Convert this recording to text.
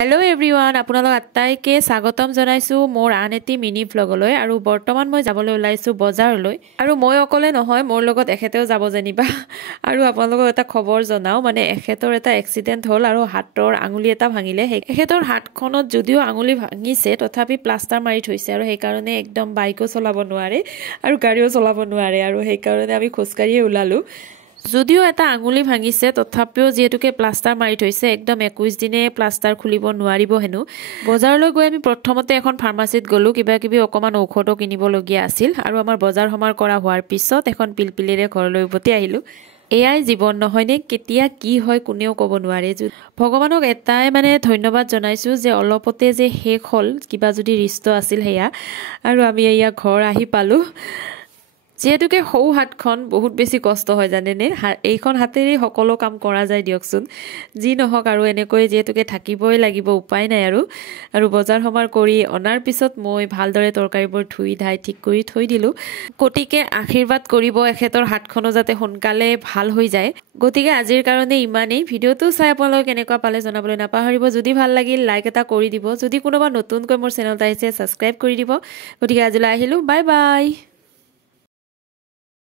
hello everyone আপোনালোক আটাইকে স্বাগতম জনাইছো মোৰ আন এটি মিনি ভ্লগলৈ আৰু বৰ্তমান মই যাবলৈ ওলাইছো বজাৰলৈ আৰু মই অকলে নহয় মোৰ লগত এখেতেও যাব জানিবা আৰু আপোনালোকক এটা খবৰ জনাও মানে এখেতৰ এটা এক্সিডেন্ট হ'ল আৰু হাতৰ আঙুলি এটা ভাঙিলে এখেতৰ হাতখনত যদিও আঙুলি ভাঙিছে তথাপি প্লাষ্টাৰ মাৰি থৈছে আৰু সেই কাৰণে একদম বাইকো চলাব নোৱাৰে আৰু গাড়ীও চলাব নোৱাৰে আৰু সেই কাৰণে আমি খোজকাঢ়িয়ে ওলালো যদিও এটা আঙুলি ভাঙিছে তথাপিও যেহেতুকে প্লাষ্টাৰ মাৰি থৈছে একদম 21 দিনে প্লাষ্টাৰ খুলিব নোৱাৰিব হেনো বজাৰলৈ গৈ আমি প্ৰথমতে এখন ফাৰ্মাসীত গলো কিবা অকমান ঔষধো কিনিব লগিয়া আছিল আৰু আমাৰ বজাৰ সমাৰ কৰা হোৱাৰ পিছত এখন পিলপিলিৰে ঘৰলৈ উভতি আহিলো এয়াই জীৱন নহয়নে কেতিয়া কি হয় কোনেও ক'ব নোৱাৰে ভগৱানক এটাই মানে ধন্যবাদ জনাইছো যে অলপতে যে শেষ হ'ল কিবা যদি ৰিষ্ট আছিল হেয়া আৰু আমি এয়া ঘৰ আহি পালো যেহেতুকে হৌ হাতখন বহুত বেছি কষ্ট হয় জানেনে এইখন হাতেৰে সকলো কাম কৰা যায় দিয়কচোন যি নহক আৰু এনেকৈ যেহেতুকে থাকিবই লাগিব উপায় নাই আৰু বজাৰ সমাৰ কৰি অনাৰ পিছত মই ভালদৰে তৰকাৰীবোৰ ধুই ধাই ঠিক কৰি থৈ দিলো গতিকে আশীৰ্বাদ কৰিব এখেতৰ হাতখনো যাতে সোনকালে ভাল হৈ যায় গতিকে আজিৰ কাৰণে ইমানেই ভিডিওটো চাই আপোনালোক কেনেকুৱা পালে জনাবলৈ নাপাহৰিব যদি ভাল লাগিল লাইক এটা কৰি দিব যদি কোনোবা নতুনকৈ মোৰ চেনেলটো আহিছে সাবস্ক্ৰাইব কৰি দিব গতিকে আজিলৈ আহিলো বাই বাই